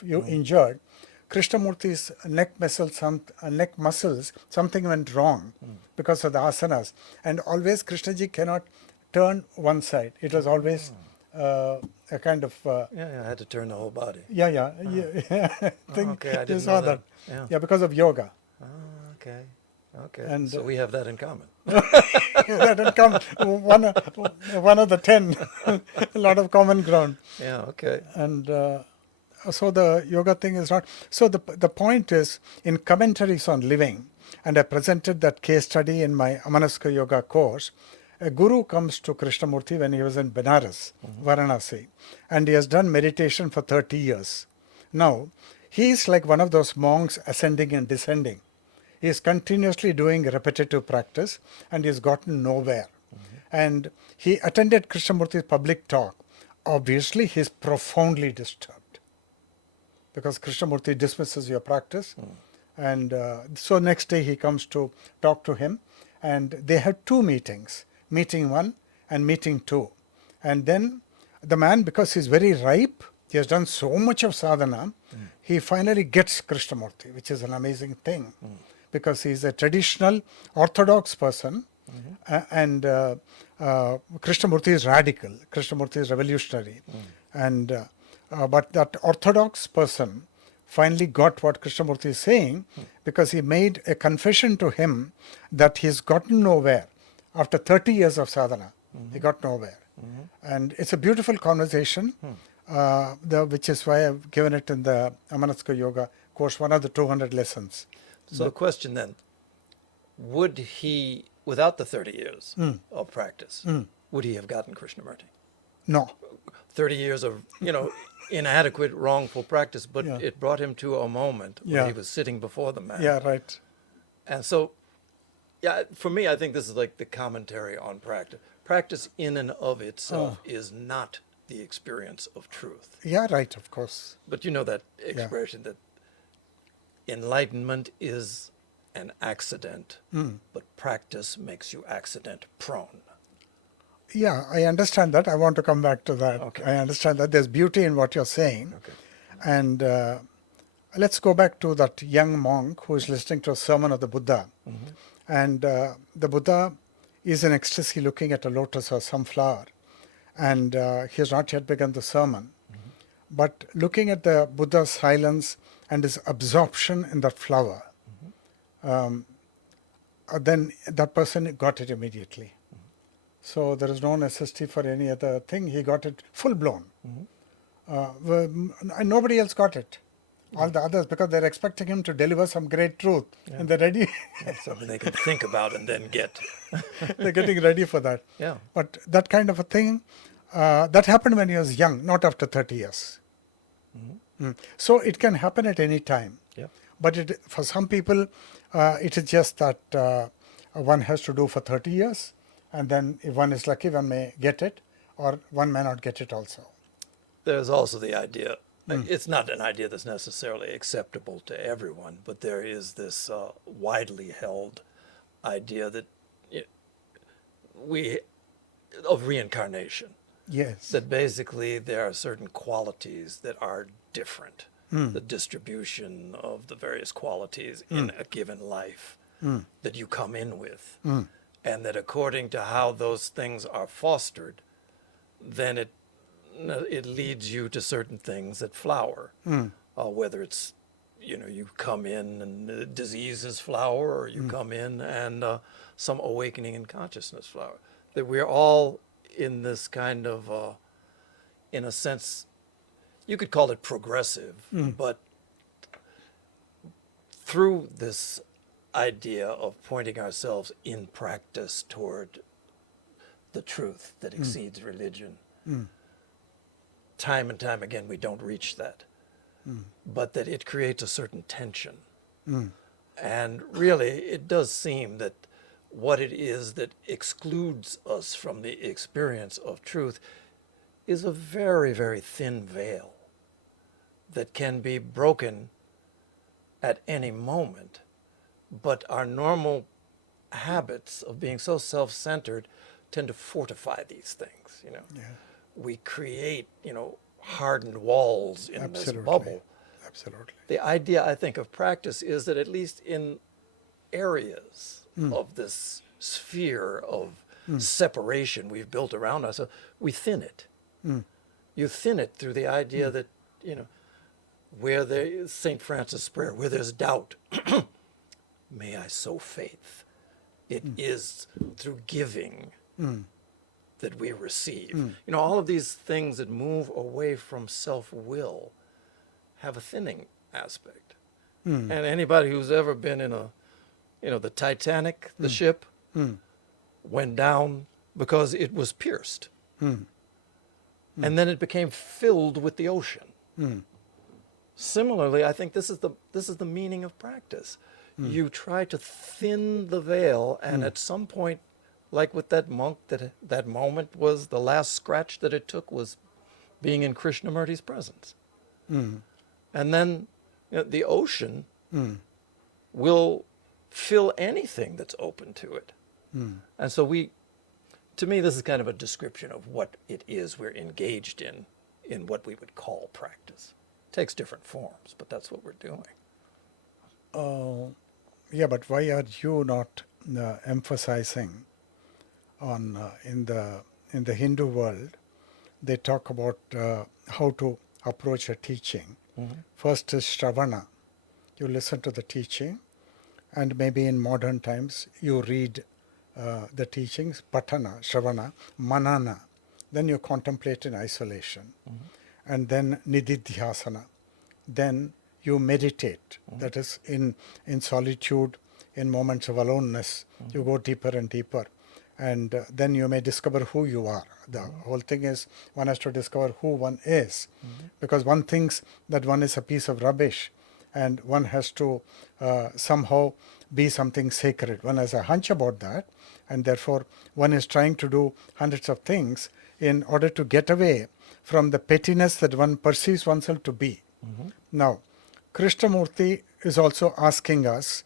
off, you injured, Krishnamurti's neck muscles, something went wrong because of the asanas. And always Krishnaji cannot turn one side. It was always a kind of... I had to turn the whole body. yeah. I think Okay, I you didn't saw know that. that. Yeah, because of yoga. Okay. And So we have that in common. that had come one of the 10, a lot of common ground. Yeah, okay. And so the yoga thing is not... So the point is, in commentaries on living, and I presented that case study in my Amanaska Yoga course, a guru comes to Krishnamurti when he was in Benares, Varanasi, and he has done meditation for 30 years. Now, he is like one of those monks ascending and descending. He is continuously doing repetitive practice and he has gotten nowhere. And he attended Krishnamurti's public talk. Obviously, he is profoundly disturbed because Krishnamurti dismisses your practice. And so next day he comes to talk to him, and they had two meetings, meeting 1 and meeting 2. And then the man, because he's very ripe, he has done so much of sadhana, he finally gets Krishnamurti, which is an amazing thing. Because he's a traditional orthodox person, and Krishnamurti is radical, Krishnamurti is revolutionary. And but that orthodox person finally got what Krishnamurti is saying, because he made a confession to him that he's gotten nowhere. After 30 years of sadhana, he got nowhere. And it's a beautiful conversation, which is why I've given it in the Amanatska Yoga course, one of the 200 lessons. So the question then, would he, without the 30 years of practice, would he have gotten Krishnamurti? No. 30 years of, inadequate, wrongful practice, but it brought him to a moment where he was sitting before the man. Yeah, right. And so, for me, I think this is like the commentary on practice. Practice in and of itself is not the experience of truth. Yeah, right, of course. But you know that expression that enlightenment is an accident, but practice makes you accident prone. Yeah, I understand that. I want to come back to that. Okay. I understand that there's beauty in what you're saying. Okay. And let's go back to that young monk who is listening to a sermon of the Buddha. And the Buddha is in ecstasy looking at a lotus or some flower. And he has not yet begun the sermon. But looking at the Buddha's silence and his absorption in that flower, then that person got it immediately. So there is no necessity for any other thing. He got it full blown. And nobody else got it. All the others, because they're expecting him to deliver some great truth. And they're ready. Something they can think about and then get. They're getting ready for that. Yeah. But that kind of a thing, that happened when he was young, not after 30 years. So it can happen at any time. Yeah. But for some people, it is just that one has to do for 30 years. And then if one is lucky, one may get it, or one may not get it also. There's also the idea, it's not an idea that's necessarily acceptable to everyone, but there is this widely held idea that of reincarnation. Yes. That basically there are certain qualities that are different. The distribution of the various qualities in a given life that you come in with. And that according to how those things are fostered, then it leads you to certain things that flower. Whether it's, you come in and diseases flower, or you come in and some awakening in consciousness flower. That we're all in this kind of, in a sense, you could call it progressive, but through this idea of pointing ourselves in practice toward the truth that exceeds religion. Time and time again, we don't reach that, but that it creates a certain tension. And really, it does seem that what it is that excludes us from the experience of truth is a very, very thin veil that can be broken at any moment. But our normal habits of being so self-centered tend to fortify these things, We create, hardened walls in this bubble Absolutely. The idea, I think, of practice is that at least in areas of this sphere of separation we've built around us, we thin it. You thin it through the idea that, where there is St. Francis' prayer, where there's doubt, may I sow faith. It is through giving that we receive. All of these things that move away from self-will have a thinning aspect. And anybody who's ever been in the Titanic, the ship, went down because it was pierced. And then it became filled with the ocean. Similarly, I think this is the meaning of practice. You try to thin the veil, and at some point, like with that monk, that moment was the last scratch that it took was being in Krishnamurti's presence. And then the ocean will fill anything that's open to it. And so to me, this is kind of a description of what it is we're engaged in what we would call practice. It takes different forms, but that's what we're doing. Yeah, but why are you not emphasizing on in the Hindu world? They talk about how to approach a teaching. First is Shravana. You listen to the teaching, and maybe in modern times you read the teachings, Patana, Shravana, Manana. Then you contemplate in isolation. And then Nididhyasana. Then you meditate. That is in solitude, in moments of aloneness. You go deeper and deeper. And then you may discover who you are. The whole thing is one has to discover who one is. Because one thinks that one is a piece of rubbish and one has to somehow be something sacred. One has a hunch about that, and therefore one is trying to do hundreds of things in order to get away from the pettiness that one perceives oneself to be. Now, Krishnamurti is also asking us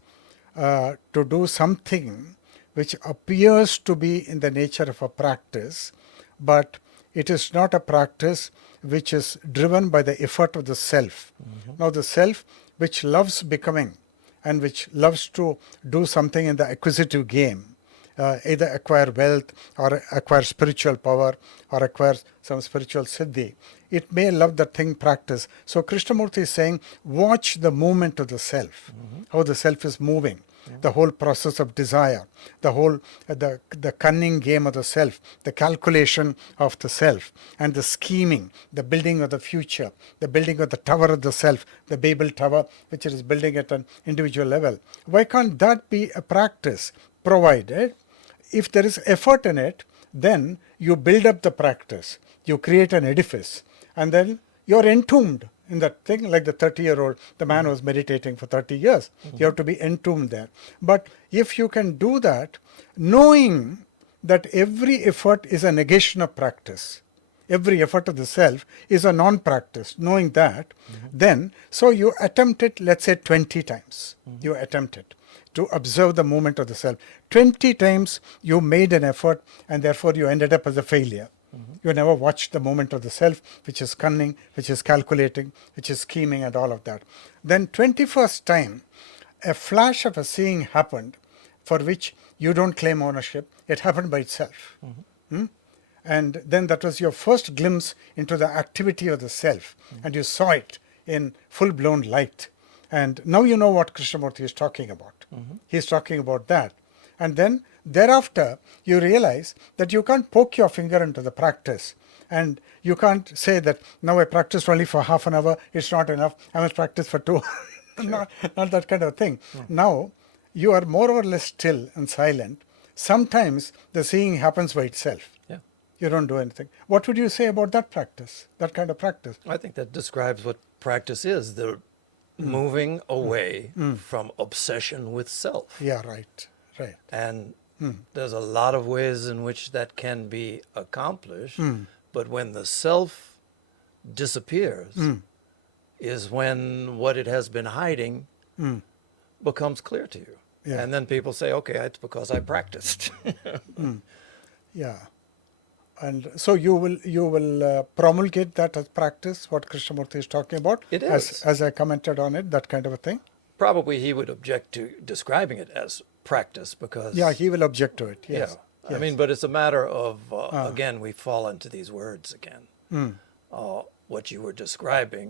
to do something which appears to be in the nature of a practice, but it is not a practice which is driven by the effort of the self. Now, the self which loves becoming and which loves to do something in the acquisitive game, either acquire wealth or acquire spiritual power or acquire some spiritual siddhi, it may love that thing practice. So Krishnamurti is saying, watch the movement of the self, how the self is moving. The whole process of desire, the whole the cunning game of the self, the calculation of the self, and the scheming, the building of the future, the building of the tower of the self, the Babel tower, which it is building at an individual level. Why can't that be a practice? Provided, if there is effort in it, then you build up the practice, you create an edifice, and then you're entombed in that thing, like the 30-year-old, the man was meditating for 30 years. You have to be entombed there. But if you can do that, knowing that every effort is a negation of practice, every effort of the self is a non-practice, knowing that, then, so you attempt it, let's say 20 times. You attempt it to observe the movement of the self. 20 times you made an effort, and therefore you ended up as a failure. You never watched the moment of the self, which is cunning, which is calculating, which is scheming, and all of that. Then 21st time, a flash of a seeing happened for which you don't claim ownership. It happened by itself. And then that was your first glimpse into the activity of the self. And you saw it in full-blown light. And now you know what Krishnamurti is talking about. He's talking about that. And then thereafter, you realize that you can't poke your finger into the practice. And you can't say that, now I practiced only for half an hour, it's not enough, I must practice for 2 Sure. not that kind of thing. Now, you are more or less still and silent. Sometimes the seeing happens by itself. Yeah. You don't do anything. What would you say about that practice, that kind of practice? I think that describes what practice is, the moving away from obsession with self. Yeah, right. And there's a lot of ways in which that can be accomplished, but when the self disappears is when what it has been hiding becomes clear to you. Yeah. And then people say, okay, it's because I practiced. Yeah. And so you will promulgate that as practice, what Krishnamurti is talking about, It is. as I commented on it, that kind of a thing. Probably he would object to describing it as practice because, Yeah, he will object to it. yeah, Yes. I Yes. mean, but it's a matter of, again, we fall into these words again. What you were describing,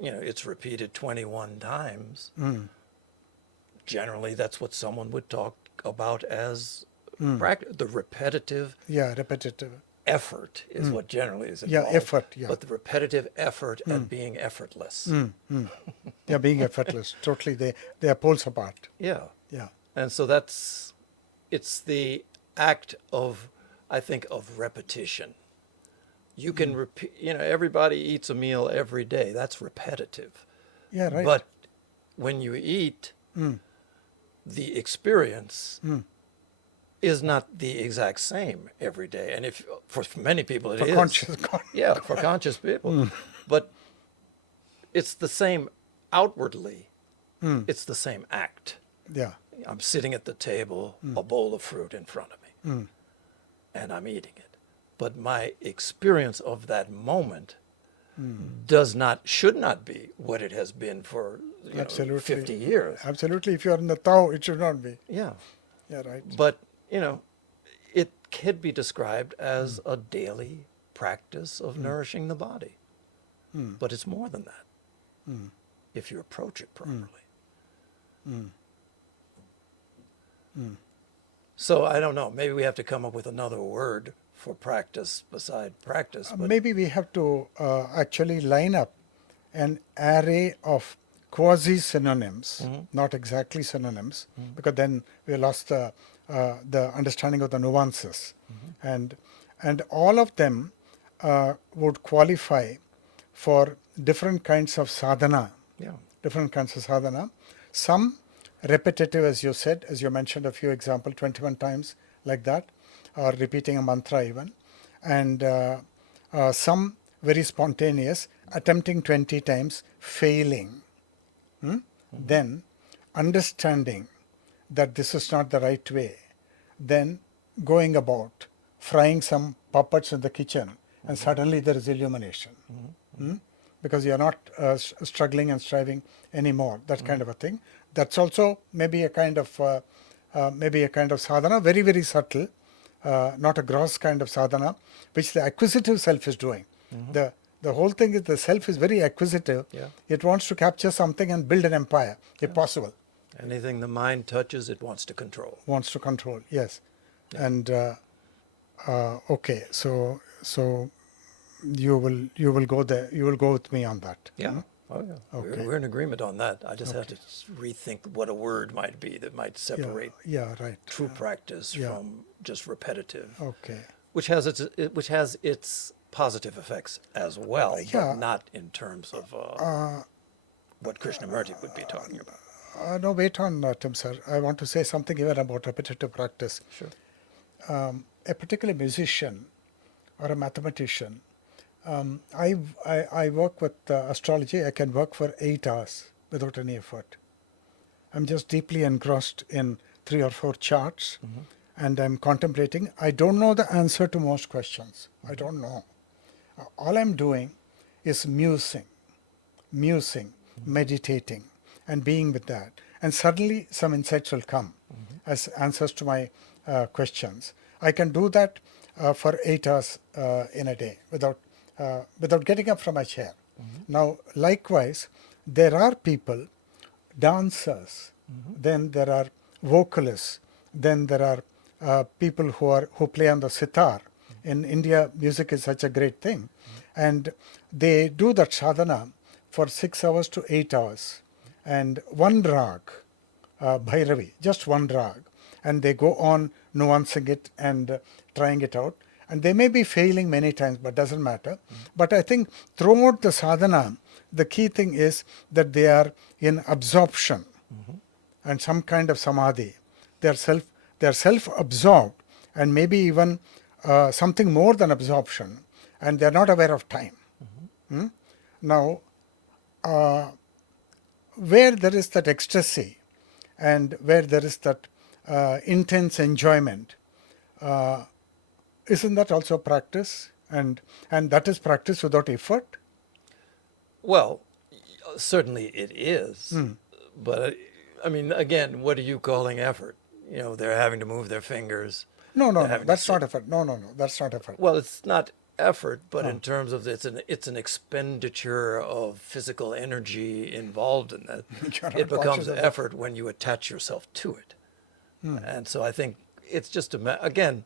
it's repeated 21 times. Generally, that's what someone would talk about as practice. The repetitive Yeah, repetitive. effort is what generally is Yeah, involved. effort, yeah. But the repetitive effort at being effortless. Yeah, being effortless. Totally, they are poles apart. Yeah. Yeah. And so it's the act of, I think, of repetition. You can repeat, everybody eats a meal every day. That's repetitive. Yeah, right. But when you eat, the experience is not the exact same every day. And if for many people it is. Conscious. Yeah, for conscious people. But it's the same outwardly. It's the same act. Yeah. I'm sitting at the table, a bowl of fruit in front of me, and I'm eating it. But my experience of that moment should not be what it has been for Absolutely. 50 years. Absolutely. If you are in the Tao, it should not be. Yeah. Yeah, right. But, it could be described as a daily practice of nourishing the body. But it's more than that if you approach it properly. So I don't know. Maybe we have to come up with another word for practice beside practice. But Maybe we have to actually line up an array of quasi-synonyms, not exactly synonyms, because then we lost the understanding of the nuances. And all of them would qualify for different kinds of sadhana. yeah, Different kinds of sadhana. Some repetitive, as you said, as you mentioned a few examples, 21 times like that, or repeating a mantra even. And some very spontaneous, attempting 20 times, failing. Then understanding that this is not the right way. Then going about frying some puppets in the kitchen, and suddenly there is illumination. Because you're not struggling and striving anymore, that kind of a thing. That's also maybe a kind of sadhana, very, very subtle, not a gross kind of sadhana, which the acquisitive self is doing. The whole thing is the self is very acquisitive. Yeah. It wants to capture something and build an empire, if possible. anything the mind touches, it wants to control. Wants to control, yes. And okay, so you will go there. You will go with me on that. Yeah. Oh, yeah. Okay. We're in agreement on that. I just have to rethink what a word might be that might separate Yeah, right. true practice from just repetitive, Okay. which has its positive effects as well, Yeah. but not in terms of what Krishnamurti would be talking about. No, wait on, Tim, sir. I want to say something even about repetitive practice. Sure. A particular musician or a mathematician, I work with astrology. I can work for 8 hours without any effort. I'm just deeply engrossed in 3 or 4 charts, and I'm contemplating. I don't know the answer to most questions. I don't know. All I'm doing is musing, meditating, and being with that. And suddenly some insights will come as answers to my questions. I can do that for 8 hours in a day without getting up from my chair. Now, likewise, there are people, dancers, then there are vocalists, then there are people who play on the sitar. In India, music is such a great thing. And they do that sadhana for 6 hours to 8 hours. And one rag, Bhairavi, just one rag. And they go on nuancing it and trying it out. And they may be failing many times, but doesn't matter. But I think throughout the sadhana, the key thing is that they are in absorption and some kind of samadhi. They are self-absorbed, and maybe even something more than absorption, and they are not aware of time. Now, where there is that ecstasy and where there is that intense enjoyment, Isn't that also practice? And that is practice without effort? Well, certainly it is, Hmm. but I mean, again, what are you calling effort? You know, they're having to move their fingers, No, no, they're no. having to That's sit. not effort. No, no, no. That's not effort. Well, it's not effort, but Huh. in terms of it's an expenditure of physical energy involved in that. You're It not conscious becomes of that. effort when you attach yourself to it. Hmm. And so I think it's just again,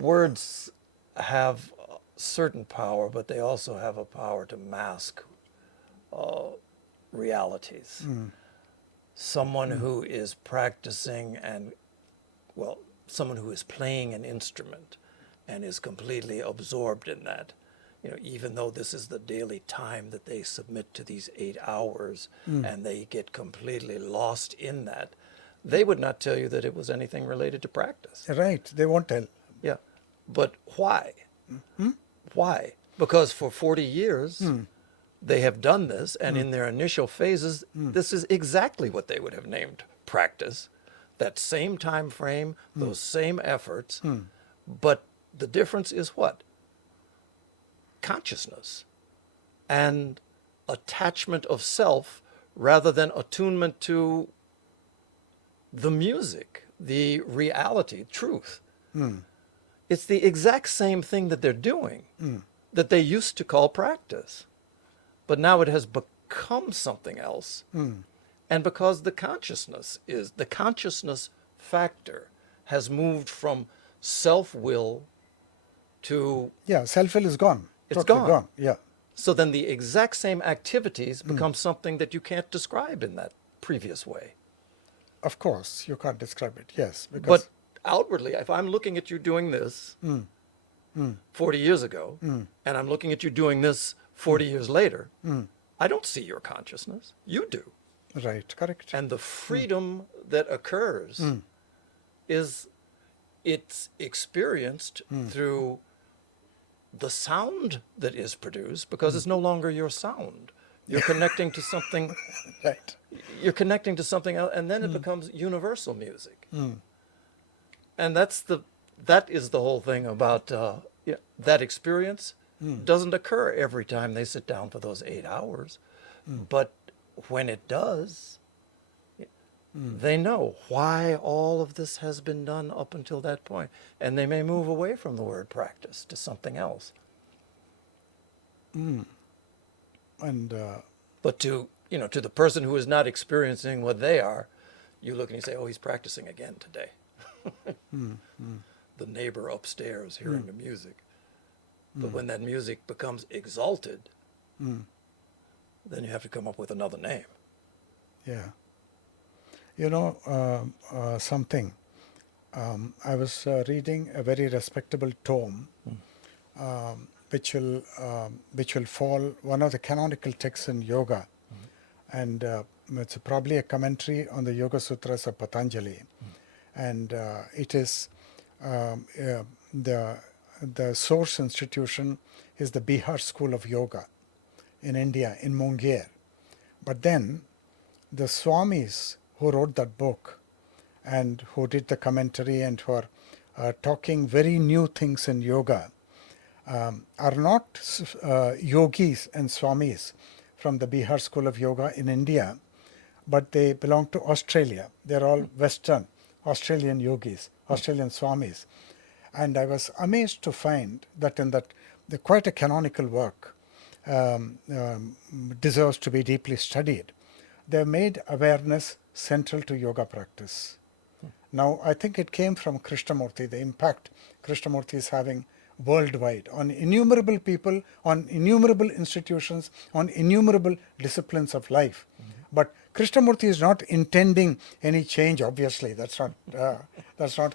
words have certain power, but they also have a power to mask realities. Hmm. Someone who is practicing and, well, someone who is playing an instrument and is completely absorbed in that, you know, even though this is the daily time that they submit to these 8 hours Hmm. and they get completely lost in that, they would not tell you that it was anything related to practice. Right. They won't tell. Yeah. But why? Hmm? Why? Because for 40 years, Hmm. they have done this, and Hmm. in their initial phases, Hmm. this is exactly what they would have named practice. That same time frame, Hmm. those same efforts, Hmm. but the difference is what? Consciousness and attachment of self rather than attunement to the music, the reality, truth. Hmm. It's the exact same thing that they're doing Hmm. that they used to call practice. But now it has become something else. Hmm. And because the consciousness factor has moved from self will to Yeah. Self-will is gone. it's Totally gone. gone. Yeah. So then the exact same activities Hmm. become something that you can't describe in that previous way. Of course, you can't describe it. Yes, But because. outwardly, if I'm looking at you doing this Hmm. Hmm. 40 years ago, Hmm. and I'm looking at you doing this Hmm. 40 years later, Hmm. I don't see your consciousness. You do. Right. Correct. And the Hmm. freedom that occurs Hmm. is it's experienced Hmm. through the sound that is produced because Hmm. it's no longer your sound. You're connecting to something, Right. you're connecting to something else, and then it Hmm. becomes universal music. Hmm. And that is the whole thing about yeah, that experience Hmm. doesn't occur every time they sit down for those 8 hours, Hmm. but when it does, Hmm. they know why all of this has been done up until that point, and they may move away from the word practice to something else. Hmm. And But to the person who is not experiencing what they are, you look and you say, "Oh, he's practicing again today." hmm. Hmm. The neighbor upstairs Hmm. hearing the music. But Hmm. when that music becomes exalted, Hmm. then you have to come up with another name. Yeah. You know, something. I was reading a very respectable tome, which will fall one of the canonical texts in yoga, and it's probably a commentary on the Yoga Sutras of Patanjali, and it is the source institution is the Bihar School of Yoga in India, in Munger. But then the Swamis who wrote that book and who did the commentary and who are talking very new things in yoga are not yogis and swamis from the Bihar School of Yoga in India, but they belong to Australia. They're all Western Australian yogis, Australian swamis. And I was amazed to find that in that quite a canonical work deserves to be deeply studied. They made awareness central to yoga practice. Now, I think it came from Krishnamurti, the impact Krishnamurti is having worldwide on innumerable people, on innumerable institutions, on innumerable disciplines of life. But Krishnamurti is not intending any change, obviously. That's not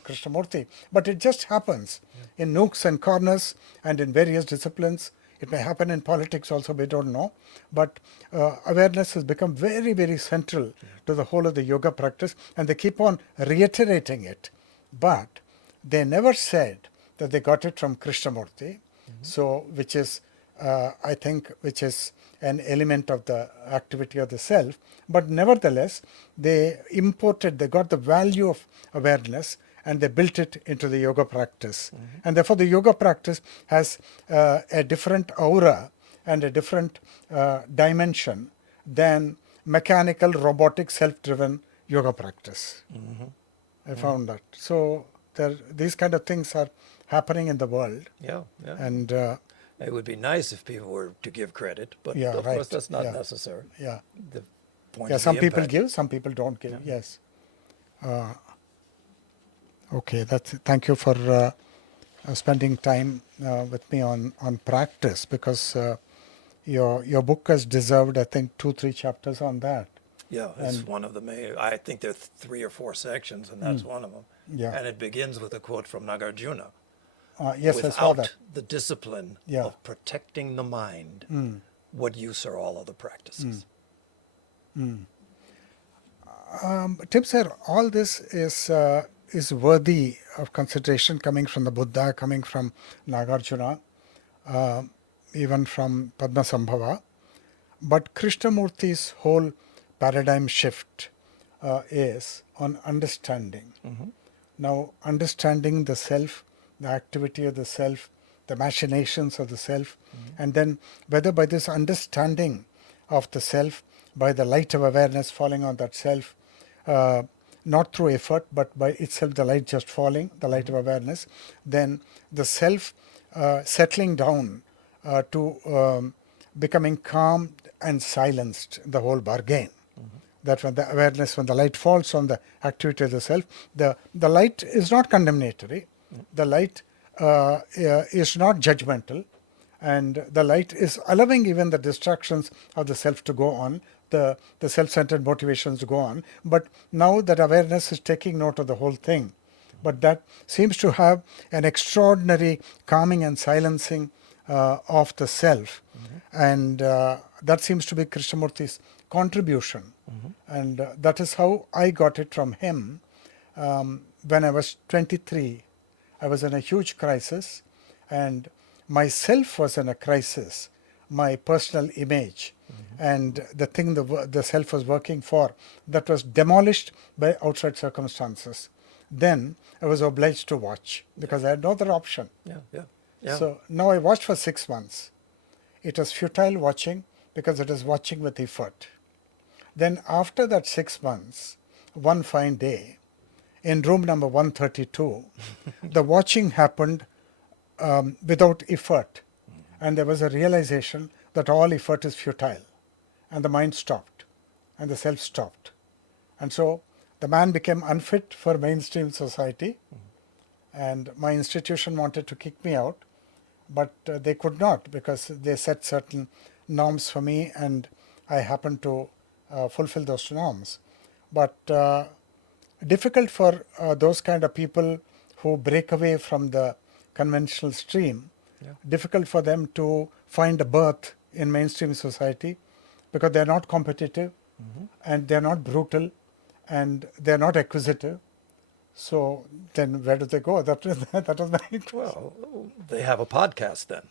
Krishnamurti. But it just happens in nooks and corners and in various disciplines. It may happen in politics also, we don't know. But awareness has become very, very central to the whole of the yoga practice, and they keep on reiterating it. But they never said that they got it from Krishnamurti, so which is, I think, which is an element of the activity of the self. But nevertheless, they got the value of awareness and they built it into the yoga practice. And therefore the yoga practice has a different aura and a different dimension than mechanical, robotic, self-driven yoga practice. I found that. So these kind of things are happening in the world. Yeah, yeah. And It would be nice if people were to give credit, but Yeah, of course right. that's not Yeah. necessary. yeah, The point yeah, is some the people impact. give, some people don't give. Yes. Okay, thank you for spending time with me on practice, because your book has deserved, I think, 2-3 chapters on that. Yeah, it's one of the main. I think there are 3 or 4 sections, and that's one of them. Yeah. And it begins with a quote from Nagarjuna. Yes, I saw that. Without the discipline Yeah. of protecting the mind, what use are all other practices? Tim sir, all this is worthy of consideration, coming from the Buddha, coming from Nagarjuna, uh, even from Padmasambhava. But Krishnamurti's whole paradigm shift is on understanding. Now, understanding the self, the activity of the self, the machinations of the self, and then whether by this understanding of the self, by the light of awareness falling on that self, uh, not through effort, but by itself the light just falling, the light of awareness, then the self settling down to becoming calm and silenced, the whole bargain. That when the awareness, when the light falls on the activity of the self, the light is not condemnatory, the light is not judgmental, and the light is allowing even the distractions of the self to go on, the self-centered motivations to go on. But now that awareness is taking note of the whole thing, but that seems to have an extraordinary calming and silencing of the self. And that seems to be Krishnamurti's contribution. And that is how I got it from him. When I was 23, I was in a huge crisis, and myself was in a crisis, my personal image, and the thing the self was working for, that was demolished by outside circumstances. Then I was obliged to watch, because I had no other option. Yeah, yeah, yeah. So now I watched for 6 months. It was futile watching, because it was watching with effort. Then after that 6 months, one fine day, in room number 132, the watching happened without effort. And there was a realization that all effort is futile. And the mind stopped, and the self stopped. And so the man became unfit for mainstream society, and my institution wanted to kick me out, but they could not, because they set certain norms for me, and I happened to fulfill those norms. But difficult for those kind of people who break away from the conventional stream, difficult for them to find a berth in mainstream society, because they're not competitive, and they're not brutal, and they're not acquisitive. So then where do they go? That was my question. Well, they have a podcast then.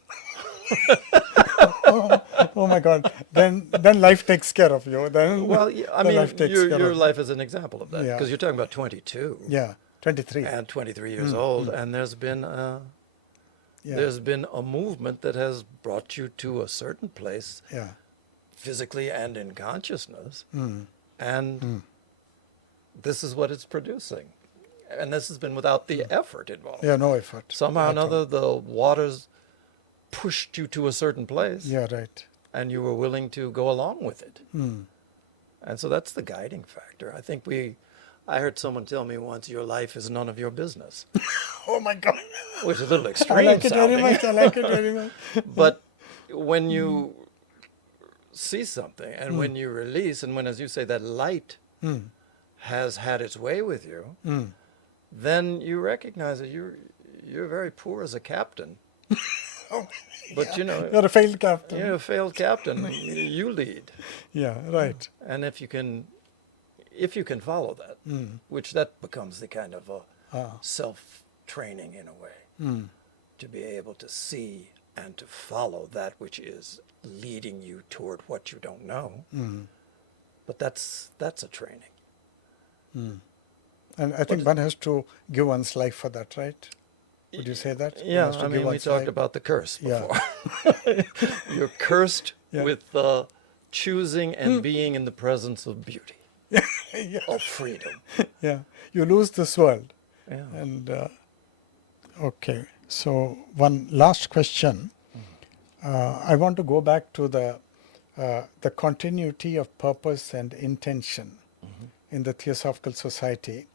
Oh my God! Then life takes care of you. Then Well, yeah, I then mean, life takes care your of life is an example of that, Yeah. because you're talking about 22 you. Yeah, 23. and 23 years old, and there's been Yeah, there's been a movement that has brought you to a certain place, yeah, physically and in consciousness, and this is what it's producing, and this has been without the effort involved. yeah. No effort. Somehow or at all. another, the waters pushed you to a certain place, Yeah, right. and you were willing to go along with it. And so that's the guiding factor. I think I heard someone tell me once, your life is none of your business, Oh my God! which is a little I extreme like it sounding. very much. I like it very much. But when you see something, and when you release, and when, as you say, that light has had its way with you, then you recognize that you're very poor as a captain. Oh, But you know, you're a failed captain. you're a failed captain. You lead. Yeah, right. And if you can follow that, which that becomes the kind of a self-training in a way, to be able to see and to follow that which is leading you toward what you don't know. But that's a training. And I think one has to give one's life for that, right? Would you say that? One Yeah, has to I give mean, we one's talked life. about the curse Yeah. before. You're cursed Yeah. with choosing and being in the presence of beauty, Yeah. of freedom. Yeah. You lose this world. Yeah. And okay. So one last question. I want to go back to the continuity of purpose and intention in the Theosophical Society.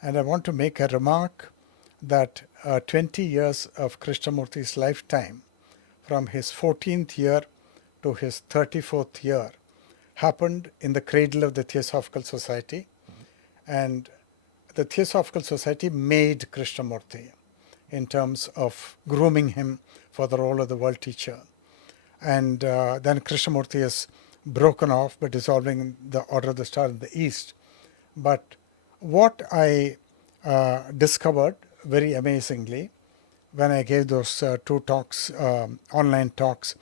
And I want to make a remark that 20 years of Krishnamurti's lifetime, from his 14th year to his 34th year, happened in the cradle of the Theosophical Society. And the Theosophical Society made Krishnamurti in terms of grooming him for the role of the world teacher. And then Krishnamurti is broken off by dissolving the Order of the Star in the East. But what I discovered very amazingly when I gave those two talks, online talks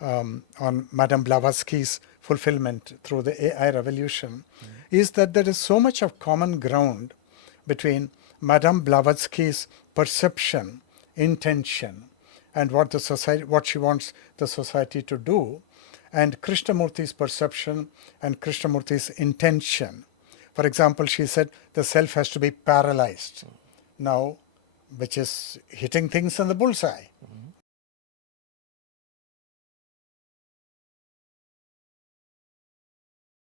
on Madame Blavatsky's fulfillment through the AI revolution, is that there is so much of common ground between Madame Blavatsky's perception, intention, and what the society, what she wants the society to do, and Krishnamurti's perception and Krishnamurti's intention. For example, she said the self has to be paralyzed. Now, which is hitting things in the bullseye.